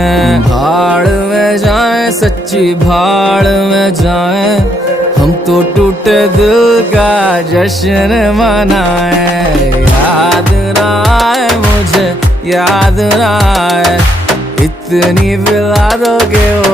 हैं। भाड़ में जाए सच्ची भाड़ में जाए, हम तो टूटे दिल का जश्न मनाए। याद ना आए मुझे, याद ना आए, इतनी पिला दोगे वो